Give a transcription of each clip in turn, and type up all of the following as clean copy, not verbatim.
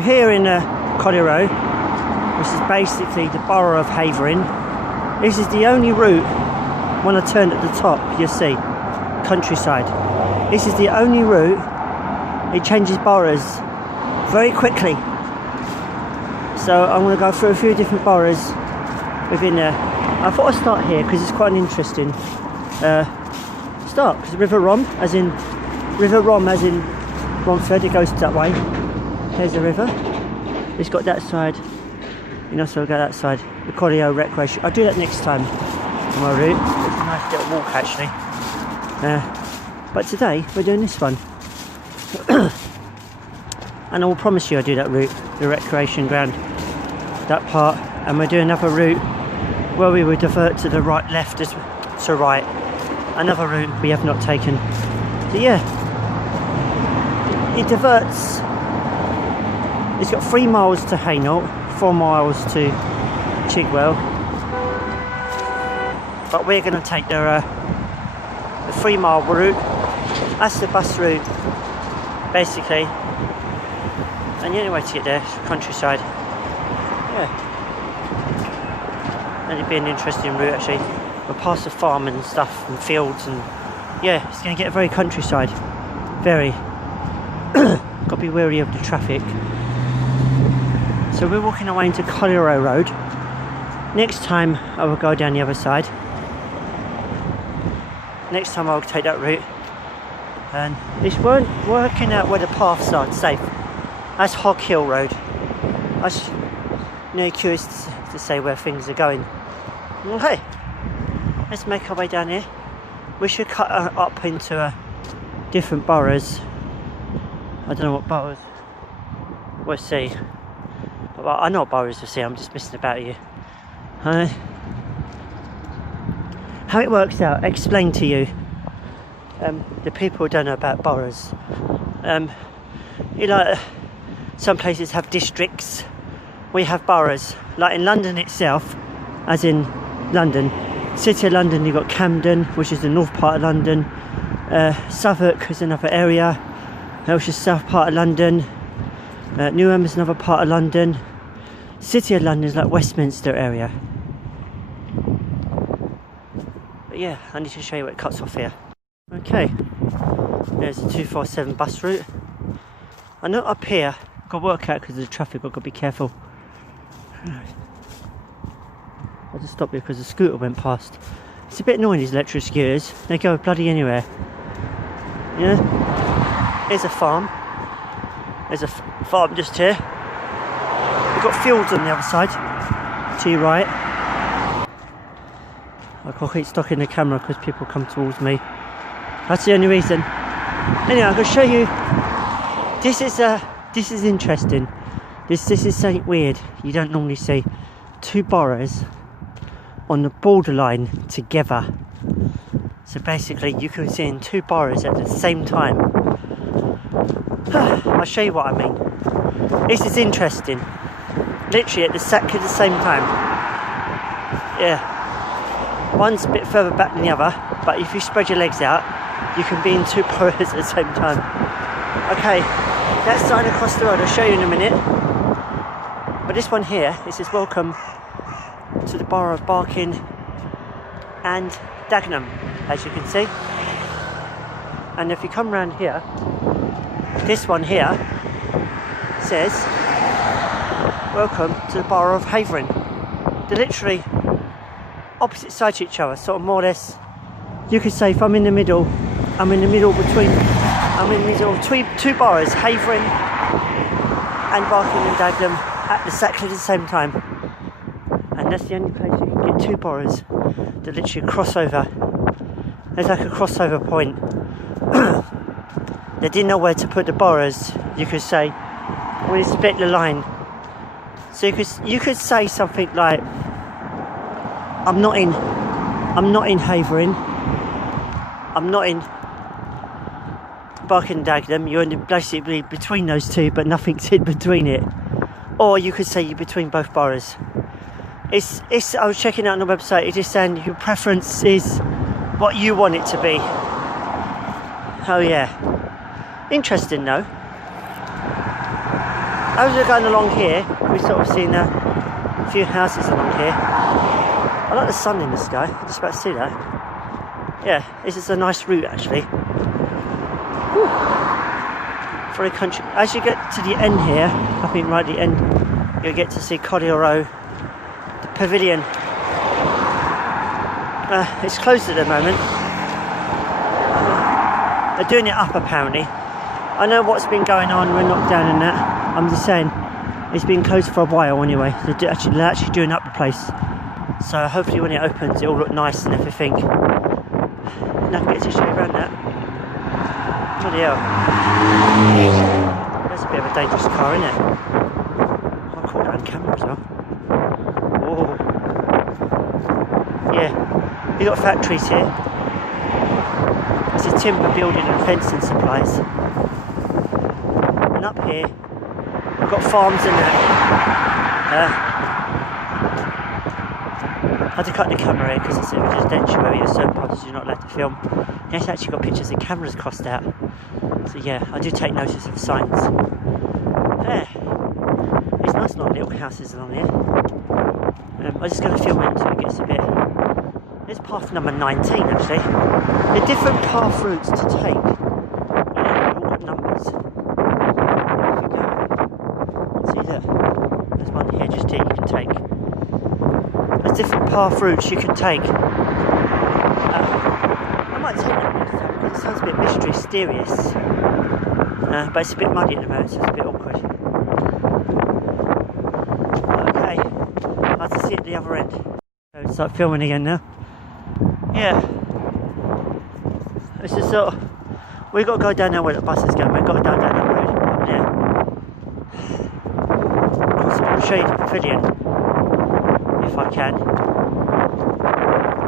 We're here in Coiller Row, which is basically the borough of Havering. This is the only route, when I turn at the top, you'll see, countryside. This is the only route, it changes boroughs very quickly. So I'm going to go through a few different boroughs within there. I thought I'd start here because it's quite an interesting start, because River Rom, as in Romford, it goes that way. There's the river. It's got that side. You know, so I'll go that side. The Coiller Row Recreation. I'll do that next time on my route. It's a nice little walk actually. But today we're doing this one. And I will promise you I'll do that route, the recreation ground, that part. And we'll do another route where we will divert to the right, left as to right. Another route we have not taken. So yeah, it diverts. It's got 3 miles to Hainult, 4 miles to Chigwell, but we're going to take the 3 mile route. That's the bus route basically, and the only way to get there is countryside. Yeah, and it'd be an interesting route actually. We'll pass the farm and stuff and fields, and yeah, it's going to get very countryside, very. Got to be wary of the traffic. So we're walking away into Coiller Row Road. Next time I will go down the other side. Next time I'll take that route. And it's working out where the paths are safe. That's Hog Hill Road. I was curious to say where things are going. Okay, let's make our way down here. We should cut up into different boroughs. I don't know what boroughs. We'll see. Well, I know what boroughs to see, I'm just messing about here. How it works out, explain to you. The people who don't know about boroughs. You know, some places have districts, we have boroughs. Like in London itself, as in London, City of London, you've got Camden, which is the north part of London. Southwark is another area, which is south part of London. Newham is another part of London. City of London is like Westminster area. But yeah, I need to show you where it cuts off here. Okay, there's the 247 bus route. I know up here, I've got to work out because of the traffic, I've got to be careful. I just stopped here because the scooter went past. It's a bit annoying, these electric scooters, they go bloody anywhere. Yeah, here's a farm. There's a farm just here. We've got fields on the other side, to your right. I can't keep stock in the camera because people come towards me. That's the only reason. Anyway, I'm going to show you. This is interesting. This is something weird. You don't normally see 2 boroughs on the borderline together. So basically, you can see in 2 boroughs at the same time. I'll show you what I mean. This is interesting. Literally at exactly the same time. Yeah. One's a bit further back than the other, but if you spread your legs out, you can be in 2 boroughs at the same time. Okay, that's starting across the road. I'll show you in a minute. But this one here, it says welcome to the borough of Barking and Dagenham, as you can see. And if you come round here, this one here says welcome to the borough of Havering. They're literally opposite sides of each other, sort of more or less. You could say if I'm in the middle of 2 boroughs, Havering and Barking and Dagenham, at exactly the same time. And that's the only place you can get 2 boroughs that literally cross over. There's like a crossover point. They didn't know where to put the boroughs, you could say, when it split the line. So you could say something like, I'm not in Havering, I'm not in Barking and Dagenham, you're basically between those 2, but nothing's in between it. Or you could say you're between both boroughs. I was checking out on the website, it's just saying your preference is what you want it to be. Oh yeah. Interesting though. as we're going along here, we've sort of seen a few houses along here. I like the sun in the sky. I'm just about to see that. Yeah, this is a nice route actually. Whew. Very country. As you get to the end here, I think right at the end, you'll get to see Coiller Row, the Pavilion. It's closed at the moment. They're doing it up apparently. I know what's been going on, we're knocked down and that. I'm just saying, it's been closed for a while anyway. They're actually doing up the place. So hopefully when it opens, it'll look nice and everything. And I can get to show you around that. Bloody hell. That's a bit of a dangerous car, isn't it? I'll call that on camera as well. Oh. Yeah, we've got factories here. It's a timber building and fencing supplies. And up here, we've got farms in there. I had to cut the camera here because it's a residential area, certain parts you're not allowed to film. It's actually got pictures of cameras crossed out. So yeah, I do take notice of signs. Yeah, it's nice not little houses along here. I'm just going to film it until it gets a bit... It's path number 19 actually. The different path routes to take. You know, they've all got numbers. If you go, see there, there's one here just here you can take. There's different path routes you can take. I might take that next time because it sounds a bit mysterious. But it's a bit muddy at the moment, so it's a bit awkward. Okay, I have to see it at the other end. So start filming again now. Yeah, it's just sort of, we've got to go down there where the bus is going. We've got to go down that road up there. I'll show you the Pavilion if I can.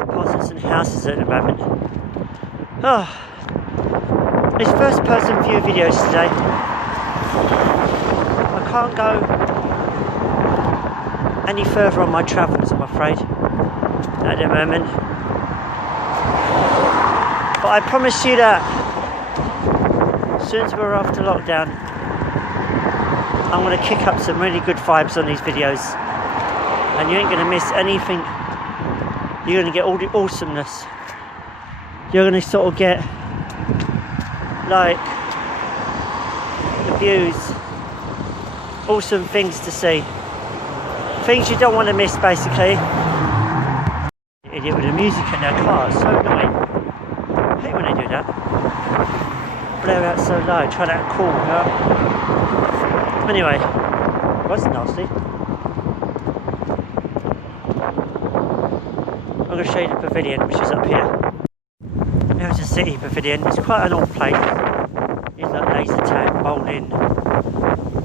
Passing some houses at the moment. Oh, it's first person view videos today. I can't go any further on my travels, I'm afraid, at the moment. But I promise you that as soon as we're after lockdown, I'm going to kick up some really good vibes on these videos. And you ain't going to miss anything. You're going to get all the awesomeness. You're going to sort of get, like, the views. Awesome things to see. Things you don't want to miss, basically. Idiot with the music in their car, it's so annoying. I hate when they do that. Blow out so low, try that cool, huh? Anyway, that's nasty. I'm going to show you the Pavilion, which is up here. There's a city pavilion. It's quite an old place. It's like laser tag, bowling,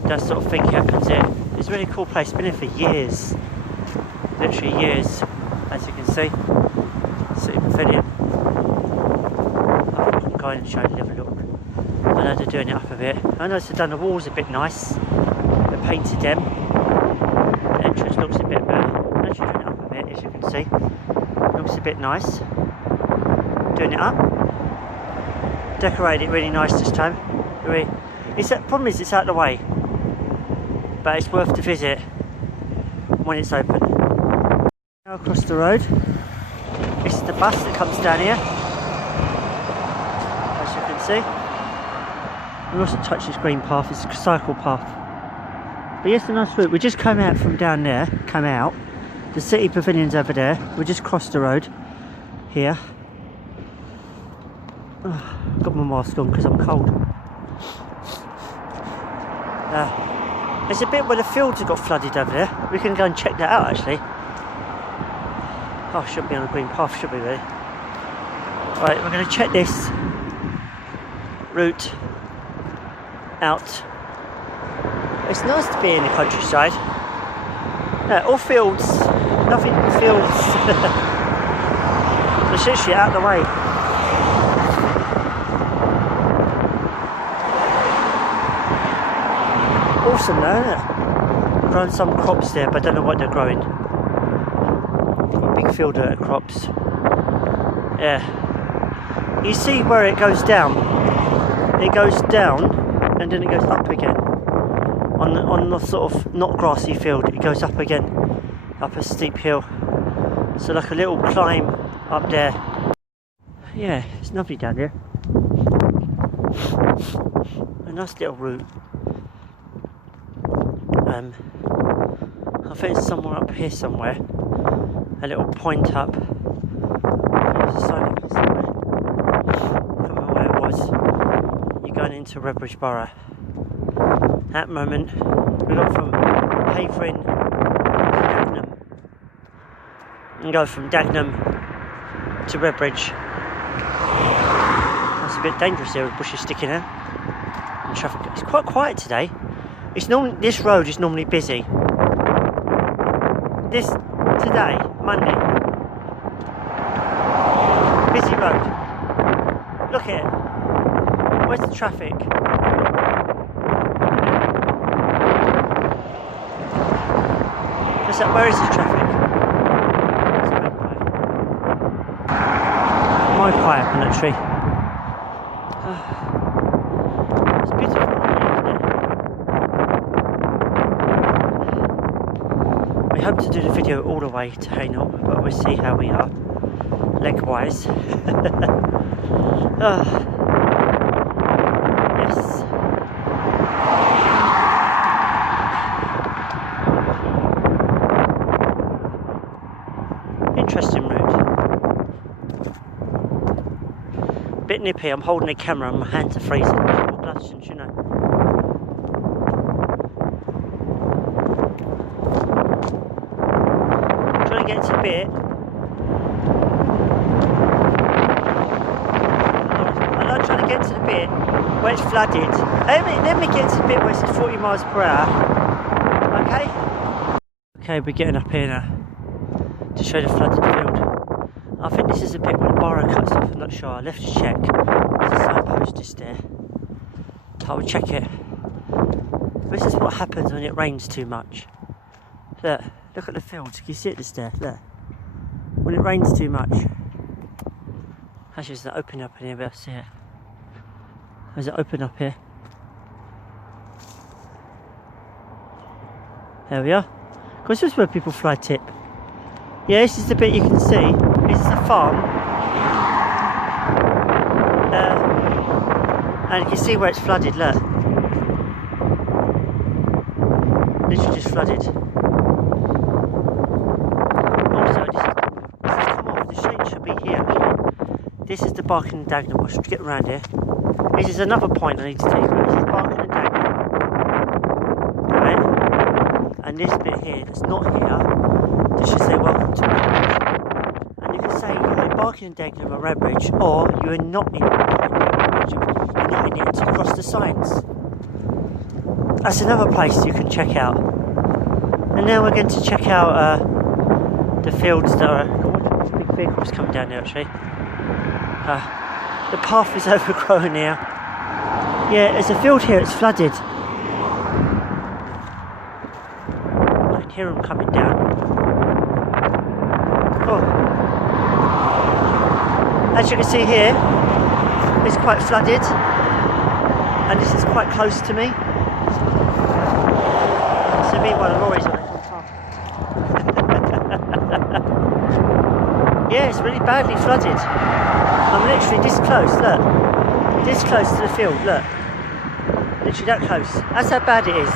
that sort of thing happens here. It's a really cool place. It's been here for years, literally years, as you can see. City Pavilion. I'll go in and show you a little look. I know they're doing it up a bit. I noticed they've done the walls a bit nice. They painted them. The entrance looks a bit better. They're actually doing it up a bit, as you can see. Looks a bit nice. Doing it up. Decorated it really nice this time. It's the problem is it's out of the way. But it's worth to visit when it's open. Now across the road. This is the bus that comes down here, as you can see. We also touch this green path, it's a cycle path. But yes, a nice route. We just came out from down there, the city pavilion's over there. We just crossed the road here. Oh, got my mask on because I'm cold. There's a bit where the fields have got flooded over there. We can go and check that out actually. Oh, should be on a green path, should we really? Right, we're going to check this route out. It's nice to be in the countryside. Yeah, all fields, nothing but fields. It's literally out of the way. Awesome though, isn't it? Growing some crops there, but I don't know what they're growing. Big field of crops. Yeah. You see where it goes down? It goes down and then it goes up again. on the sort of not grassy field. It goes up again, up a steep hill. So like a little climb up there. Yeah, it's lovely down there. A nice little route. I think it's somewhere up here somewhere. A little point up. There's a sign up somewhere. I can't remember where it was. You're going into Redbridge Borough. At the moment, we got from Pavilion to Dagenham. And go from Dagenham to Redbridge. That's a bit dangerous there with bushes sticking out. And traffic. It's quite quiet today. This road is normally busy. Today, Monday. Busy road. Look at it. Where's the traffic? Where is the traffic? My quiet up on that tree. It's beautiful, isn't it? We hope to do the video all the way to Hainult, but we'll see how we are, leg-wise. Yes. Interesting route. Bit nippy, I'm holding the camera and my hands are freezing. Blushing, you know. Trying to get to the bit. I like trying to get to the bit where it's flooded. Let me get to the bit where it's 40 miles per hour. Okay? Okay, we're getting up here now to show the flooded field. I think this is a bit where the borough cuts off, I'm not sure. I'll have to check. There's a signpost just there. I will check it. This is what happens when it rains too much. Look at the field. Can you see it just there? Look. When it rains too much. Actually, it's not open up in here, but I see it. Is it open up here? There we are. Because this is where people fly tip. Yeah, this is the bit you can see. This is a farm. And you can see where it's flooded, look. Literally just flooded. Also, this has come off. The shade should be here, actually. This is the Barking and Dagenham. I should get around here. This is another point I need to take. This is Barking and Dagenham. Right? And this bit here that's not here, this should say welcome to Redbridge. And you can say you're in Barking and Dagenham or Redbridge, or you're not in Barking and Redbridge, you're not in it to cross the signs. That's another place you can check out. And now we're going to check out the fields that are... Watch big vehicles coming down there actually. The path is overgrown here. Yeah, there's a field here, it's flooded. I can hear them coming down. Oh. As you can see here, it's quite flooded, and this is quite close to me. So meanwhile, the lorries are on top. Yeah, it's really badly flooded. I'm literally this close, look. This close to the field, look. Literally that close. That's how bad it is.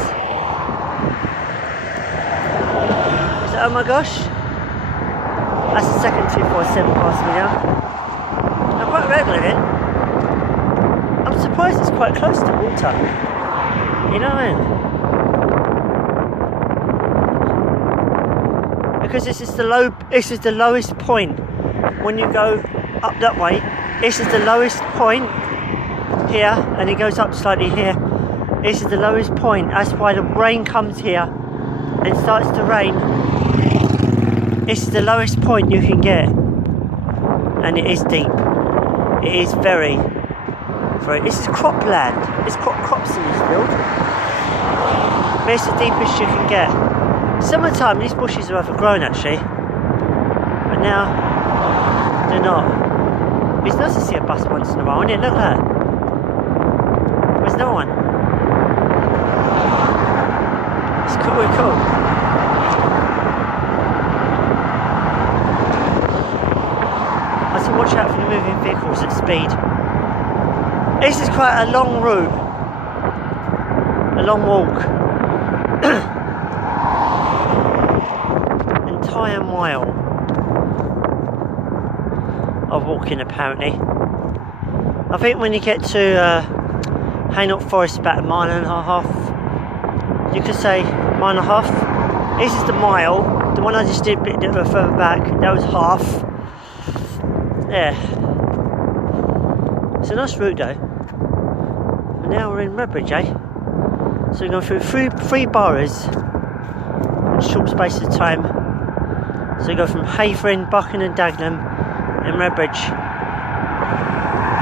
Oh my gosh. That's the second 247 past me now. I'm quite regular then. I'm surprised it's quite close to water. You know what I mean? Because this is the lowest point when you go up that way. This is the lowest point here, and it goes up slightly here. This is the lowest point. That's why the rain comes here and starts to rain. This is the lowest point you can get, and it is deep. It is very. This is cropland. There's crops in this field. But it's the deepest you can get. Summertime, these bushes are overgrown actually, but now they're not. It's nice to see a bus once in a while, isn't it? Look at that. There's no one. think we're cool. I have to watch out for the moving vehicles at speed. This is quite a long route, a long walk. Entire mile of walking apparently. I think when you get to Hainult Forest, about a mile and a half. You could say mile and a half. This is the mile. The one I just did a bit further back, that was half. Yeah. It's a nice route though. And now we're in Redbridge, eh? So we're going through three boroughs in a short space of time. So we go from Havering, Buchan and Dagenham and Redbridge.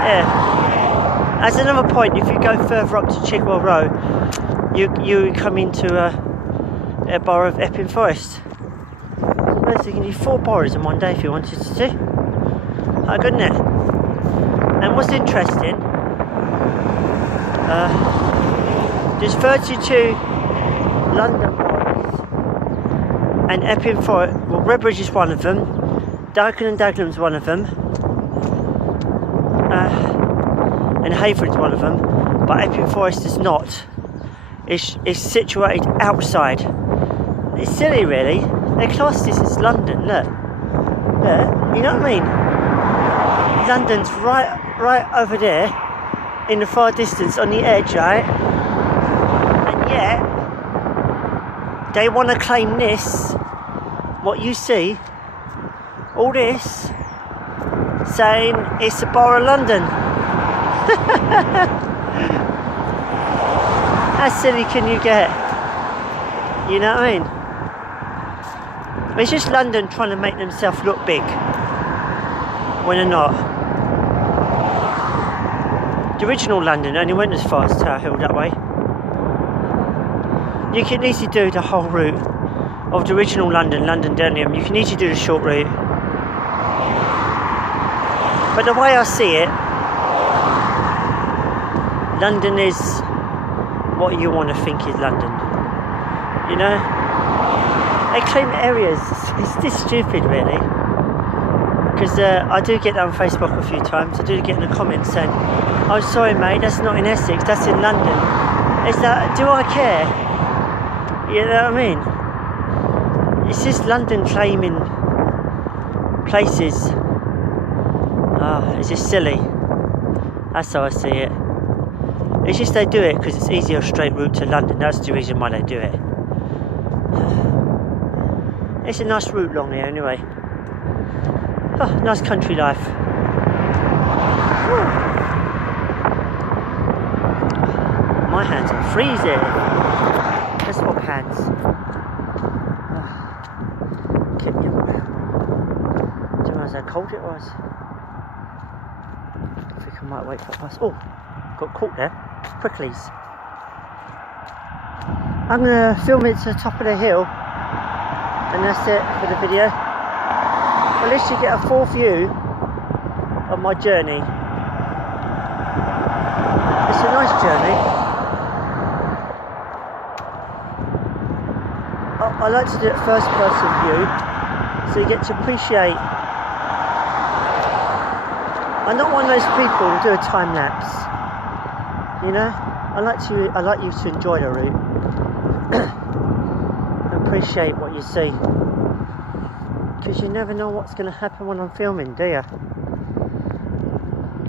Yeah. As another point, if you go further up to Chigwell Row, you come into a borough of Epping Forest. So basically you can do 4 boroughs in one day if you wanted to do. Oh, good, isn't it? And what's interesting, there's 32 London boroughs, and Epping Forest, well, Redbridge is one of them, Buchan and Dagenham is one of them, and Havering's one of them, but Epping Forest is not. It's situated outside. It's silly really. They class this as London, look. Look, you know what I mean? London's right over there in the far distance on the edge, right? And yet they want to claim this, what you see, all this, saying it's the borough of London. How silly can you get? You know what I mean? It's just London trying to make themselves look big when they're not. The original London only went as far as Tower Hill that way. You can easily do the whole route of the original London, London-Denham. You can easily do the short route. But the way I see it, London is what you want to think is London. You know? They claim areas. It's this stupid really. Because I do get that on Facebook a few times. I do get in the comments saying, "Oh, sorry mate, that's not in Essex, that's in London." It's that, do I care? You know what I mean? It's just London claiming places. It's just silly. That's how I see it. It's just they do it because it's easier straight route to London. That's the reason why they do it. It's a nice route along here anyway. Oh, nice country life. Whew. My hands are freezing. Let's swap hands. Keep me around. Do you realise how cold it was? I think I might wait for the bus. Oh, got caught there. Pricklies. I'm going to film it to the top of the hill, and that's it for the video. At least you get a full view of my journey. It's a nice journey. I like to do it first person view, so you get to appreciate. I'm not one of those people who do a time lapse. You know, I like you to enjoy the route and appreciate what you see, because you never know what's going to happen when I'm filming, do you?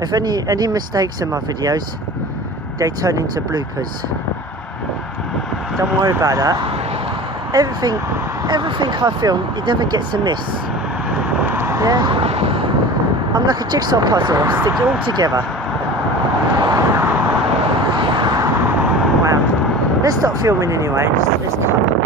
If any mistakes in my videos, they turn into bloopers. Don't worry about that. Everything I film, it never gets a miss. Yeah, I'm like a jigsaw puzzle. I stick it all together. Let's stop filming anyway. Let's cut.